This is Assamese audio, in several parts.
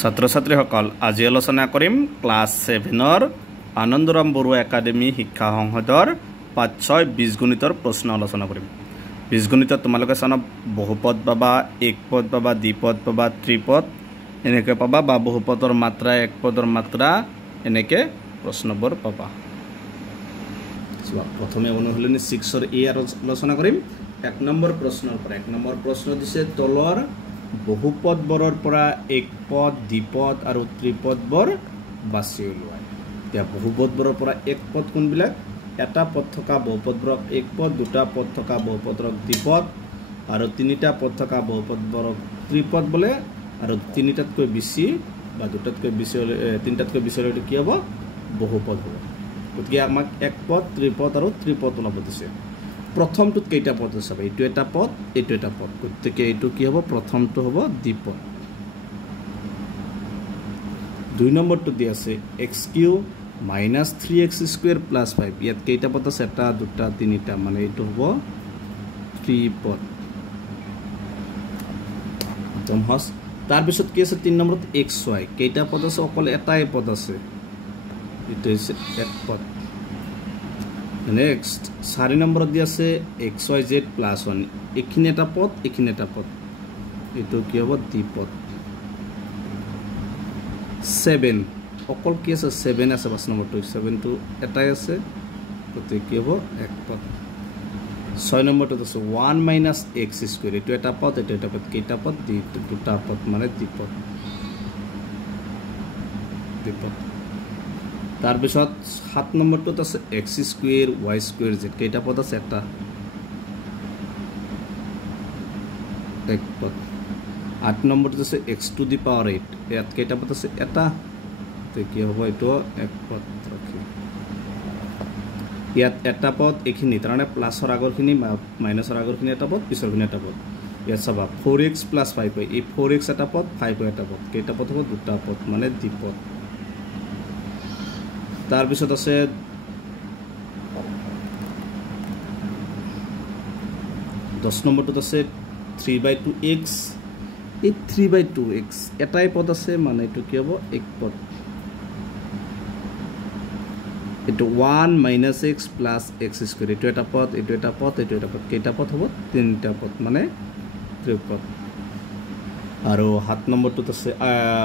ছাত্ৰ ছাত্ৰীসকল আজি আলোচনা কৰিম ক্লাছ 7ৰ আনন্দৰাম বৰুৱা একাডেমী শিক্ষা সংসদৰ পাঠ 6 বীজগণিতৰ প্ৰশ্ন আলোচনা কৰিম। বীজগণিতত তোমালোকে চানা বহুপদ পাবা, একপদ পাবা, দ্বিপদ পাবা, ত্ৰিপদ এনেকৈ পাবা বা বহুপদৰ মাত্ৰা, একপদৰ মাত্ৰা এনেকৈ প্ৰশ্নবোৰ পাবা। প্ৰথমে অনুশীলনী 6ৰ এই আলোচনা কৰিম। 1 নম্বৰ প্ৰশ্নৰ পৰা 1 নম্বৰ প্ৰশ্ন দিছে তলৰ বহুপদবোৰৰ পৰা একপদ, দ্বিপদ আৰু ত্ৰিপদবোৰ বাছি উলিওৱা। এতিয়া বহুপদবোৰৰ পৰা একপদ কোনবিলাক? এটা পদ থকা বহুপদবোৰক একপদ, দুটা পদ থকা বহুপদবোৰক দ্বিপদ আৰু তিনিটা পদ থকা বহুপদবোৰক ত্ৰিপদ বোলে। আৰু তিনিটাতকৈ বেছি বা দুটাতকৈ বেছি হ'লে তিনিটাতকৈ বেছি হ'লে কি হ'ব? বহুপদ হ'ব। গতিকে আমাক একপদ, ত্ৰিপদ আৰু ত্ৰিপদ ওলাব দিছে। প্ৰথমটোত কেইটা পদ আছে? এইটো এটা পদ, এইটো এটা পদ। গতিকে এইটো কি হ'ব? প্ৰথমটো হ'ব দ্বিপদ। 2 নম্বৰটো দি আছে x³ - 3x² + 5। ইয়াত কেইটা পদ আছে? এটা, দুটা, তিনিটা, মানে এইটো হ'ব ত্ৰিপদ। একদম সহজ। তাৰপিছত কি আছে? 3 নম্বৰত xy। কেইটা পদ আছে? অকল এটাই পদ আছে, এইটো হৈছে এক পদ। নেক্সট 4 নম্বৰত দি আছে xyz + 1। এইখিনি এটা পদ, এইখিনি এটা পদ, এইটো কি হ'ব? দ্বিপদ। 7 অকল কি আছে? 7 আছে 5 নম্বৰটো। 7টো এটাই আছে, গতিকে কি হ'ব? এক পদ। 6 নম্বৰটোত আছে 1 - x²। এইটো এটা পদ, এইটো এটা পদ। কেইটা পদ? দুটা পদ, মানে দ্বিপদ। দ্বিপদ। তাৰপিছত 7 নম্বৰটোত আছে x² - y²z। কেইটা পদ আছে? এটা, এক পদ। 8 নম্বৰটোত আছে x⁴। ইয়াত কেইটা পদ আছে? এটা, কি হ'ব? এইটো এক পদ। ইয়াত এটা পদ, এইখিনি তাৰমানে প্লাছৰ আগৰখিনি মাইনাছৰ আগৰখিনি এটা পদ, পিছৰখিনি এটা পদ। ইয়াত চাবা 4x + 5 হয়। এই 4x এটা পদ, 5 এটা পদ। কেইটা পদ হ'ব? দুটা পদ, মানে দ্বিপদ। তাৰপিছত আছে 10 নম্বৰটোত আছে 3/2x। এই 3/2x এটাই পদ আছে, মানে এইটো কি হ'ব? এক পদ। এইটো 1 - x + x²। এইটো এটা পদ, এইটো এটা পদ, এইটো এটা পদ। কেইটা পদ হ'ব? তিনিটা পদ, মানে ত্ৰিপদ। আৰু 7 নম্বৰটোত আছে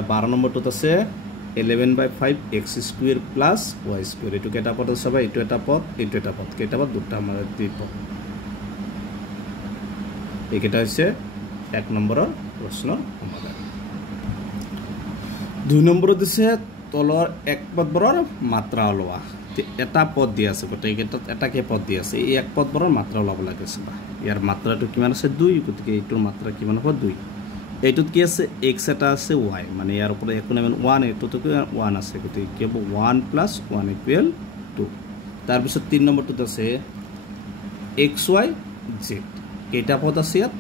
12 নম্বৰটোত আছে 11/5 x² + y²। এইটো কেইটা পদ আছে? চাবা, এইটো এটা পদ, এইটো এটা পদ। কেইটা পদ? দুটা, মানে দ্বিপদ। এইকেইটা হৈছে 1 নম্বৰৰ প্ৰশ্নৰ সমাধান। 2 নম্বৰত দিছে তলৰ একপদবোৰৰ মাত্ৰা ওলোৱা। এটা পদ দিয়া আছে, গোটেইকেইটাত এটাকে পদ দিয়া আছে। এই এক পদবোৰৰ মাত্ৰা ওলাব লাগে। চাবা, ইয়াৰ মাত্ৰাটো কিমান আছে? 2। গতিকে এইটোৰ মাত্ৰা কিমান হ'ব? 2। এইটোত কি আছে? x এটা আছে, y, মানে ইয়াৰ ওপৰত একো নাই, 1। এইটোতো 1 আছে, গতিকে কি হ'ব? 1 + 1 = 2। তাৰপিছত 3 নম্বৰটোত আছে xyz। কেইটা পদ আছে ইয়াত?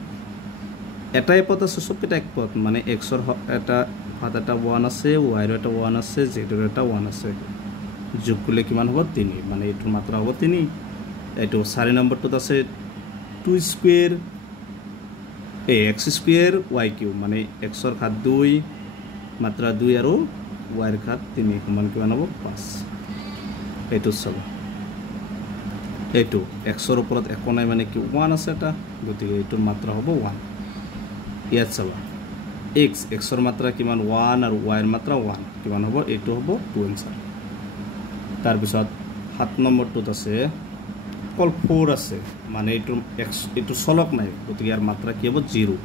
এটাই পদ আছে, চবকেইটা এক পদ, মানে xৰ এটা হাত এটা 1 আছে, yৰ এটা 1 আছে, zৰ এটা 1 আছে। যোগ কৰিলে কিমান হ'ব? 3, মানে এইটোৰ মাত্ৰা হ'ব 3। এইটো 4 নম্বৰটোত আছে 2² x² y³, মানে xৰ ঘাত 2, মাত্ৰা 2, আৰু yৰ ঘাত 3 সমান কিমান হ'ব? 5। এইটো চাব, এইটো xৰ ওপৰত একো নাই, মানে কি 1 আছে এটা, গতিকে এইটোৰ মাত্ৰা হ'ব 1। ইয়াত চাবা xৰ মাত্ৰা কিমান? 1, আৰু yৰ মাত্ৰা 1, কিমান হ'ব? এইটো হ'ব 2 এনচাৰ। তাৰপিছত 7 নম্বৰটোত আছে অকল 4 আছে, মানে এইটো চলক নাই, গতিকে ইয়াৰ মাত্ৰা কি হ'ব? 0।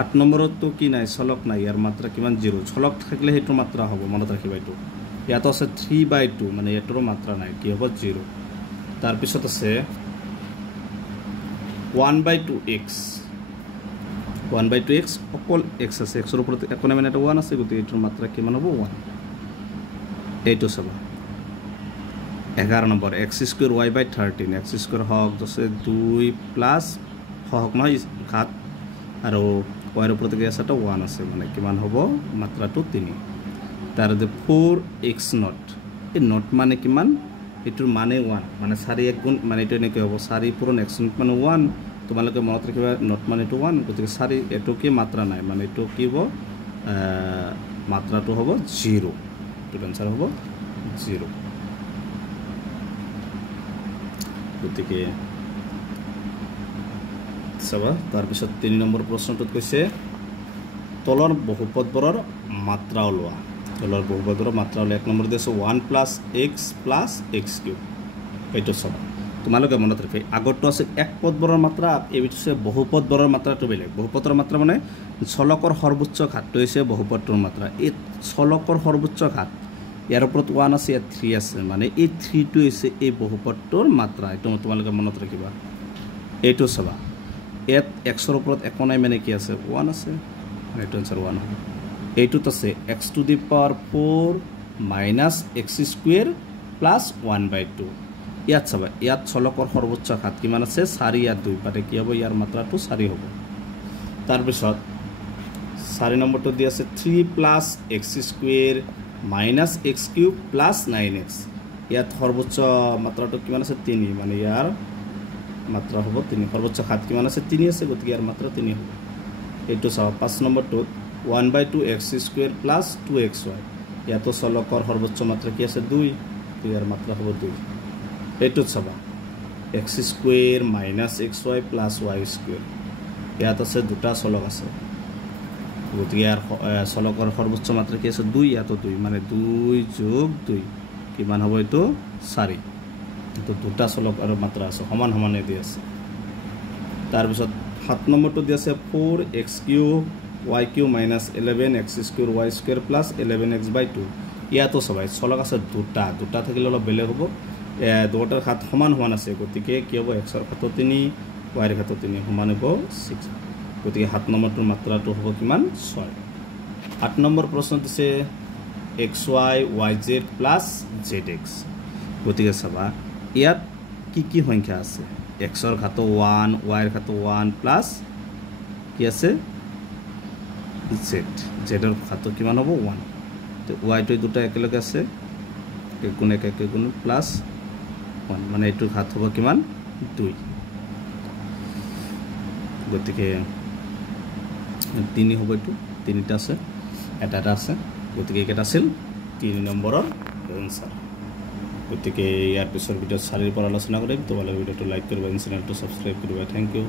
8 নম্বৰতো কি নাই? চলক নাই, ইয়াৰ মাত্ৰা কিমান? 0। চলক থাকিলে সেইটোৰ মাত্ৰা হ'ব, মনত ৰাখিবা এইটো। ইয়াত আছে 3/2, মানে এইটোৰো মাত্ৰা নাই, কি হ'ব? 0। তাৰপিছত আছে 1/2x। 1/2x অকল x আছে, xৰ ওপৰত একো নাই, মানে এটা 1 আছে, গতিকে এইটোৰ মাত্ৰা কিমান হ'ব? 1। এইটো চাবা 11 নম্বৰ x² y/13। x² হওক আছে 2 প্লাছ সহক নহয় ঘাত, আৰু yৰ ওপৰত কি আছে? এটা 1 আছে, মানে কিমান হ'ব? মাত্ৰাটো 3। তাৰপিছত 4x0। এই নট মানে কিমান? এইটোৰ মানে 1, মানে 4 1 গুণ, মানে এইটো এনেকৈ হ'ব 4 পূৰণ x0 মানে 1। তোমালোকে মনত ৰাখিবা নট মানে এইটো 1, গতিকে 4 এইটো কি? মাত্ৰা নাই, মানে এইটো কি হ'ব? মাত্ৰাটো হ'ব 0 এটো আনসাৰ হ'ব 0 গতিকে চাবা তাৰ পিছত 3 নম্বৰ প্ৰশ্নটোত কৈছে তলৰ বহুপদবোৰৰ মাত্ৰা ওলোৱা তলৰ বহুপদবোৰৰ মাত্ৰা ওলোৱা 1 নম্বৰ দিছে 1 + x + x কিউব এইটো চাবা তোমালোকে মনত ৰাখি আগৰটো আছে এক পদবোৰৰ মাত্ৰা এইটো আছে বহুপদবোৰৰ মাত্ৰাটো বেলেগ বহুপদৰ মাত্ৰা মানে চলকৰ সৰ্বোচ্চ ঘাতটো হৈছে বহুপদৰ মাত্ৰা এই চলকৰ সৰ্বোচ্চ ঘাত ইয়াৰ ওপৰত 1 আছে ইয়াত 3 আছে মানে এই 3 টো হৈছে এই বহুপদৰ মাত্ৰা এইটো তোমালোকে মনত ৰাখিবা এইটো চাবা ইয়াত x ৰ ওপৰত একো নাই মানে কি আছে 1 আছে এইটো আনসাৰ 1 হ'ব এইটোত আছে x⁴ - x² + 1/2 ইয়াত চাবা ইয়াত চলকৰ সৰ্বোচ্চ ঘাত কিমান আছে 4 ইয়াত 2 পাতে কি হ'ব ইয়াৰ মাত্ৰাটো 4 হ'ব তাৰ পিছত 4 নম্বৰটো দি আছে 3 + x² - x³ + 9x ইয়াত সৰ্বোচ্চ মাত্ৰাটো কিমান আছে 3 মানে ইয়াৰ মাত্ৰা হ'ব 3 সৰ্বোচ্চ ঘাত কিমান আছে 3 আছে গতিকে ইয়াৰ মাত্ৰা 3 হ'ব এইটো চাও 5 নম্বৰটোত 1/2 x² + 2xy ইয়াতো চলকৰ সৰ্বোচ্চ মাত্ৰা কি আছে 2 ইয়াৰ মাত্ৰা হ'ব 2 এইটো চাবা x² - xy + y² ইয়াত আছে দুটা চলক আছে গতিকে ইয়াৰ চলকৰ সৰ্বোচ্চ মাত্ৰা কি আছে 2 ইয়াতো 2 মানে 2 + 2 কিমান হ'ব এইটো 4 তো দুটা চলক আৰু মাত্ৰা আছে সমান সমানে দি আছে তাৰ পিছত 7 নম্বৰটো দি আছে 4x³ y³ - 11x² y² + 11x/2 ইয়াতো সবাই চলক আছে দুটা থাকিলে অলপ বেলেগ হ'ব দুটাৰ ঘাত সমান সমান আছে গতিকে কি হ'ব x ৰ ঘাত 3 y ৰ ঘাত 3 সমান হ'ব 6 গতিকে 7 নম্বৰটোৰ মাত্ৰাটো হ'ব কিমান 6 8 নম্বৰ প্ৰশ্ন দিছে xy yz + zx গতিকে চাবা ইয়াত কি সংখ্যা আছে x ৰ ঘাত 1 y ৰ ঘাত 1 প্লাস কি আছে z ৰ ঘাত কিমান হ'ব 1 তো y টো দুটা একেলগে আছে গুণ এক গুণ প্লাস 1 মানে এইটো ঘাত হ'ব কিমান 2 গতিকে 3 হ'ব এইটো তিনিটা আছে এটা আছে গতিকে এটা আছিল 3 নম্বৰৰ আনসাৰ গতিকে ইয়াৰ পিছৰ ভিডিঅ 4 ৰ পৰা আলোচনা কৰিম তোমালোকে ভিডিঅটো লাইক কৰিবা চেনেলটো সাবস্ক্ৰাইব কৰিবা থ্যাংক ইউ